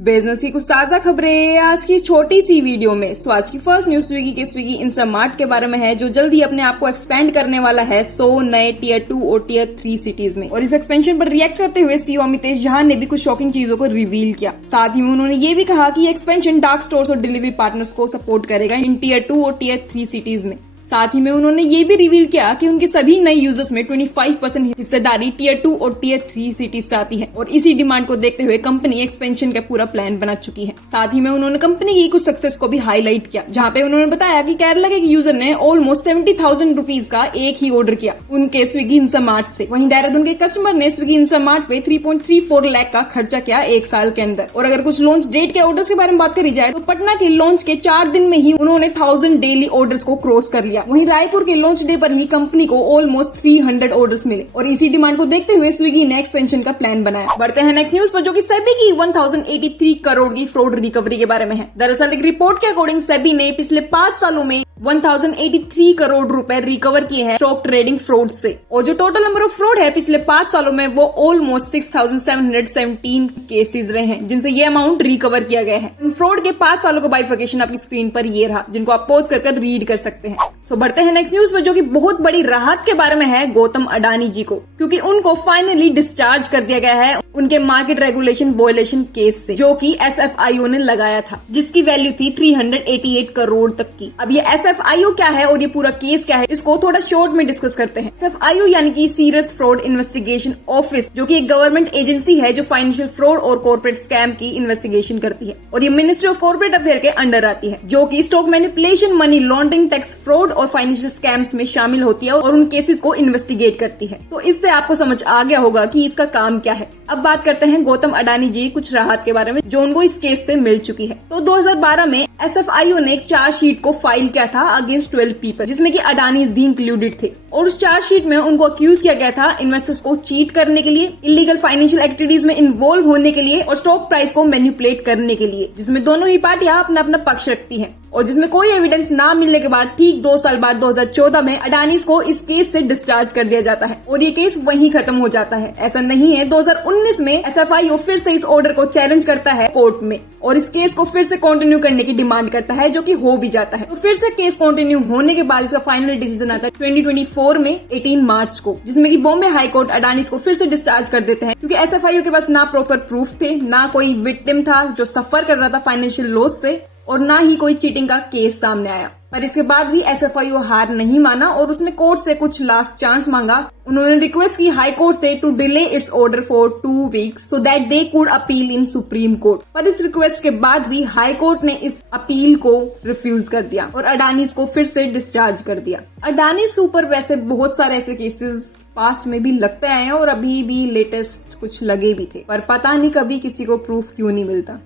Business की कुछ ताजा खबरें आज की छोटी सी वीडियो में। सो आज की फर्स्ट न्यूज स्विगी इंस्टामार्ट के बारे में है, जो जल्दी अपने आप को एक्सपेंड करने वाला है 100 नए टियर 2 और टियर 3 सिटीज में। और इस एक्सपेंशन पर रिएक्ट करते हुए सीईओ अमितेश जहान ने भी कुछ शॉकिंग चीजों को रिवील किया। साथ ही उन्होंने ये भी कहा कि एक्सपेंशन डार्क स्टोर्स और डिलीवरी पार्टनर्स को सपोर्ट करेगा इन टियर 2 और टियर 3 सिटीज में। साथ ही में उन्होंने ये भी रिवील किया कि उनके सभी नए यूजर्स में 25% हिस्सेदारी टियर 2 और टियर 3 सिटीज से आती है। और इसी डिमांड को देखते हुए कंपनी एक्सपेंशन का पूरा प्लान बना चुकी है। साथ ही में उन्होंने कंपनी की कुछ सक्सेस को भी हाईलाइट किया, जहाँ पे उन्होंने बताया कि केरला के यूजर ने ऑलमोस्ट 70,000 रुपीज का एक ही ऑर्डर किया उनके स्विगी इंस्टामार्ट से। वहीं देहरादून के कस्टमर ने स्विगी इंस्टामार्ट पे 3.34 लाख का खर्चा किया एक साल के अंदर। और अगर कुछ लॉन्च डेट के ऑर्डर्स के बारे में बात करी जाए तो पटना के लॉन्च के 4 दिन में ही उन्होंने 1000 डेली ऑर्डर्स को क्रॉस कर लिया। वहीं रायपुर के लॉन्च डे पर ही कंपनी को ऑलमोस्ट 300 ऑर्डर्स मिले। और इसी डिमांड को देखते हुए स्विगी ने एक्सपेंशन का प्लान बनाया। बढ़ते हैं नेक्स्ट न्यूज पर, जो कि सेबी की 1083 करोड़ की फ्रॉड रिकवरी के बारे में है। दरअसल एक रिपोर्ट के अकॉर्डिंग सेबी ने पिछले 5 सालों में 1083 करोड़ रुपए रिकवर किए हैं स्टॉक ट्रेडिंग फ्रॉड से। और जो टोटल नंबर ऑफ फ्रॉड है पिछले 5 सालों में वो ऑलमोस्ट 6717 केसेस रहे हैं, जिनसे ये अमाउंट रिकवर किया गया है। फ्रॉड के 5 सालों का बाइफिकेशन आपकी स्क्रीन पर ये रहा, जिनको आप पॉज कर रीड कर सकते हैं। सो बढ़ते हैं नेक्स्ट न्यूज पर, जो कि बहुत बड़ी राहत के बारे में है गौतम अडानी जी को, क्योंकि उनको फाइनली डिस्चार्ज कर दिया गया है उनके मार्केट रेगुलेशन वॉयलेशन केस से, जो कि एसएफआईओ ने लगाया था, जिसकी वैल्यू थी 388 करोड़ तक की। अब ये एसएफआईओ क्या है और ये पूरा केस क्या है, इसको थोड़ा शॉर्ट में डिस्कस करते हैं। एसएफआईओ यानी कि सीरियस फ्रॉड इन्वेस्टिगेशन ऑफिस, जो कि एक गवर्नमेंट एजेंसी है जो फाइनेंशियल फ्रॉड और कॉर्पोरेट स्कैम की इन्वेस्टिगेशन करती है। और ये मिनिस्ट्री ऑफ कॉर्पोरेट अफेयर के अंडर आती है, जो कि stock manipulation, money laundering, tax fraud और फाइनेंशियल स्कैम्स में शामिल होती है और उन केसेस को इन्वेस्टिगेट करती है। तो इससे आपको समझ आ गया होगा कि इसका काम क्या है। अब बात करते हैं गौतम अडानी जी कुछ राहत के बारे में जो उनको इस केस से मिल चुकी है। तो 2012 में एसएफआईओ ने एक चार्जशीट को फाइल किया था अगेंस्ट 12 पीपल, जिसमें कि अडानीज भी इंक्लूडेड थे। और उस चार्जशीट में उनको अक्यूज किया गया था इन्वेस्टर्स को चीट करने के लिए, इलीगल फाइनेंशियल एक्टिविटीज में इन्वॉल्व होने के लिए और स्टॉक प्राइस को मैनिपुलेट करने के लिए, जिसमें दोनों ही पार्टियां अपना अपना पक्ष रखती हैं। और जिसमें कोई एविडेंस ना मिलने के बाद ठीक 2 साल बाद 2014 में अडानीज को इस केस से डिस्चार्ज कर दिया जाता है और ये केस वहीं खत्म हो जाता है। ऐसा नहीं है, 2019 में एसएफआईओ फिर से इस ऑर्डर को चैलेंज करता है कोर्ट में और इस केस को फिर से कंटिन्यू करने की डिमांड करता है, जो कि हो भी जाता है। तो फिर से केस कंटिन्यू होने के बाद इसका फाइनल डिसीजन आता है 2024 में 18 मार्च को, जिसमें कि बॉम्बे हाई कोर्ट अडानीज को फिर से डिस्चार्ज कर देते हैं, क्योंकि एसएफआईओ के पास ना प्रॉपर प्रूफ थे, ना कोई विक्टिम था जो सफर कर रहा था फाइनेंशियल लॉस से, और ना ही कोई चीटिंग का केस सामने आया। पर इसके बाद भी एसएफआईओ हार नहीं माना और उसने कोर्ट से कुछ लास्ट चांस मांगा। उन्होंने रिक्वेस्ट की हाई कोर्ट से to delay its order for 2 weeks so that they could appeal in supreme court. पर इस रिक्वेस्ट के बाद भी हाई कोर्ट ने इस अपील को रिफ्यूज कर दिया और अडानीज को फिर से डिस्चार्ज कर दिया। अडानीज के ऊपर वैसे बहुत सारे ऐसे केसेस पास्ट में भी लगते आए हैं और अभी भी लेटेस्ट कुछ लगे भी थे, पर पता नहीं कभी किसी को प्रूफ क्यों नहीं मिलता।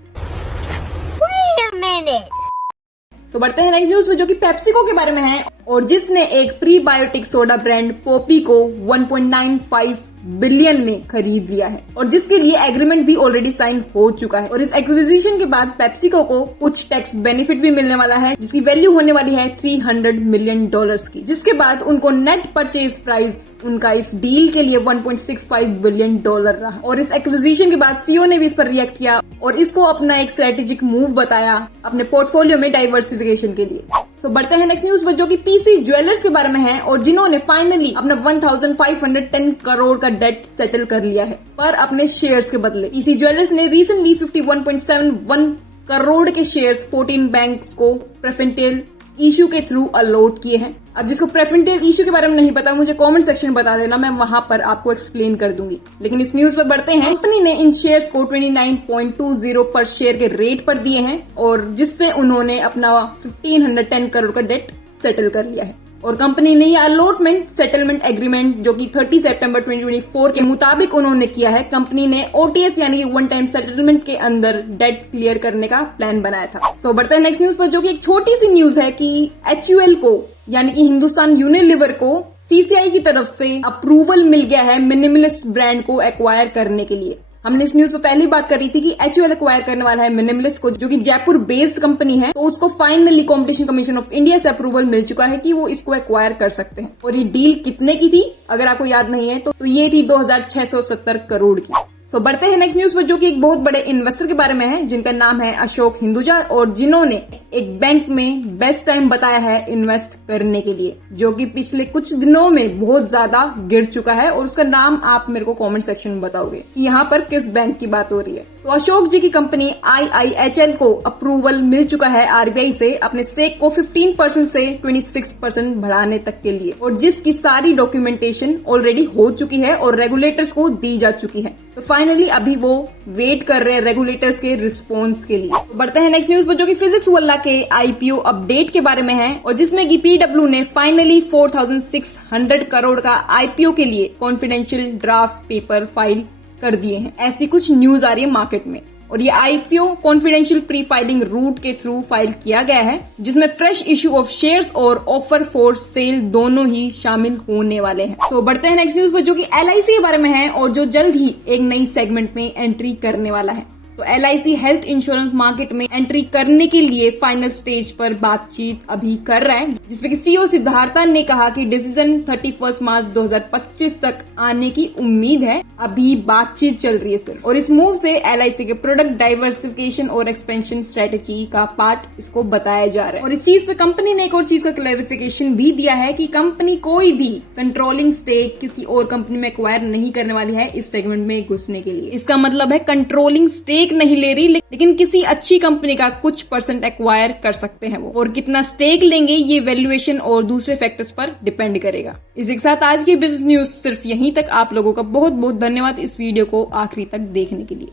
सो बढ़ते हैं नेक्स्ट न्यूज में, जो कि पेप्सिको के बारे में है और जिसने एक प्रीबायोटिक सोडा ब्रांड पोपी को 1.95 बिलियन में खरीद लिया है और जिसके लिए एग्रीमेंट भी ऑलरेडी साइन हो चुका है। और इस एक्विजिशन के बाद पेप्सिको को कुछ टैक्स बेनिफिट भी मिलने वाला है, जिसकी वैल्यू होने वाली है $300 मिलियन की, जिसके बाद उनको नेट परचेज प्राइस उनका इस डील के लिए $1.65 बिलियन रहा। और इस एक्विजिशन के बाद सीईओ ने भी इस पर रिएक्ट किया और इसको अपना एक स्ट्रेटेजिक मूव बताया अपने पोर्टफोलियो में डाइवर्सिफिकेशन के लिए। सो बढ़ते हैं नेक्स्ट न्यूज पर, जो कि पीसी ज्वेलर्स के बारे में है और जिन्होंने फाइनली अपना 1510 करोड़ का डेट सेटल कर लिया है, पर अपने शेयर्स के बदले। पीसी ज्वेलर्स ने रिसेंटली 51.71 करोड़ के शेयर्स 14 बैंक्स को प्रेफरेंशियल इश्यू के थ्रू अलॉट किए हैं। अब जिसको प्रेफरेंशियल इश्यू के बारे में नहीं पता, मुझे कमेंट सेक्शन में बता देना, मैं वहां पर आपको एक्सप्लेन कर दूंगी। लेकिन इस न्यूज पर बढ़ते हैं। कंपनी ने इन शेयर्स को 29.20 पर शेयर के रेट पर दिए हैं और जिससे उन्होंने अपना 1510 करोड़ का डेट सेटल कर लिया है। और कंपनी ने ये अलॉटमेंट सेटलमेंट एग्रीमेंट, जो कि 30 सितंबर 2024 के मुताबिक उन्होंने किया है, कंपनी ने ओटीएस यानी कि वन टाइम सेटलमेंट के अंदर डेट क्लियर करने का प्लान बनाया था। सो बढ़ते हैं नेक्स्ट न्यूज पर, जो कि एक छोटी सी न्यूज है कि एचयूएल को यानी कि हिंदुस्तान यूनिलीवर को सीसीआई की तरफ से अप्रूवल मिल गया है मिनिमलिस्ट ब्रांड को एक्वायर करने के लिए। हमने इस न्यूज पर पहली बात करी थी कि एचयूएल एक्वायर करने वाला है मिनिमलिस्ट को, जो कि जयपुर बेस्ड कंपनी है। तो उसको finally competition commission of India से अप्रूवल मिल चुका है कि वो इसको एक्वायर कर सकते हैं। और ये डील कितने की थी अगर आपको याद नहीं है तो ये थी 2670 करोड़ की। सो बढ़ते हैं नेक्स्ट न्यूज पर, जो कि एक बहुत बड़े इन्वेस्टर के बारे में है, जिनका नाम है अशोक हिंदुजा, और जिन्होंने एक बैंक में बेस्ट टाइम बताया है इन्वेस्ट करने के लिए, जो कि पिछले कुछ दिनों में बहुत ज्यादा गिर चुका है। और उसका नाम आप मेरे को कमेंट सेक्शन में बताओगे कि यहाँ पर किस बैंक की बात हो रही है। तो अशोक जी की कंपनी IIHL को अप्रूवल मिल चुका है RBI से अपने स्टेक को 15% से 26% बढ़ाने तक के लिए, और जिसकी सारी डॉक्यूमेंटेशन ऑलरेडी हो चुकी है और रेगुलेटर्स को दी जा चुकी है। तो फाइनली अभी वो वेट कर रहे हैं रेगुलेटर्स के रिस्पॉन्स के लिए। तो बढ़ते हैं नेक्स्ट न्यूज पर, जो कि फिजिक्स वल्ला के IPO अपडेट के बारे में है, और जिसमें कि PW ने फाइनली 4600 करोड़ का IPO के लिए कॉन्फिडेंशियल ड्राफ्ट पेपर फाइल कर दिए हैं। ऐसी कुछ न्यूज आ रही है मार्केट में, और ये IPO confidential pre filing route के थ्रू फाइल किया गया है, जिसमें फ्रेश इश्यू ऑफ शेयर्स और ऑफर फॉर सेल दोनों ही शामिल होने वाले हैं। तो बढ़ते हैं नेक्स्ट न्यूज पर, जो कि LIC के बारे में है, और जो जल्द ही एक नई सेगमेंट में एंट्री करने वाला है। तो LIC हेल्थ इंश्योरेंस मार्केट में एंट्री करने के लिए फाइनल स्टेज पर बातचीत अभी कर रहा है, जिसमें कि CEO सिद्धार्था ने कहा कि डिसीजन 31 मार्च 2025 तक आने की उम्मीद है। अभी बातचीत चल रही है सिर्फ, और इस मूव से LIC के प्रोडक्ट डाइवर्सिफिकेशन और एक्सपेंशन स्ट्रेटेजी का पार्ट इसको बताया जा रहा है। और इस चीज पे कंपनी ने एक और चीज का क्लैरिफिकेशन भी दिया है कि कंपनी कोई भी कंट्रोलिंग स्टेक किसी और कंपनी में एक्वायर नहीं करने वाली है इस सेगमेंट में घुसने के लिए। इसका मतलब है कंट्रोलिंग स्टेक नहीं ले रही, लेकिन किसी अच्छी कंपनी का कुछ % एक्वायर कर सकते हैं वो, और कितना स्टेक लेंगे ये वैल्यूएशन और दूसरे फैक्टर्स पर डिपेंड करेगा। इसी के साथ आज की बिजनेस न्यूज सिर्फ यहीं तक। आप लोगों का बहुत बहुत धन्यवाद इस वीडियो को आखिरी तक देखने के लिए।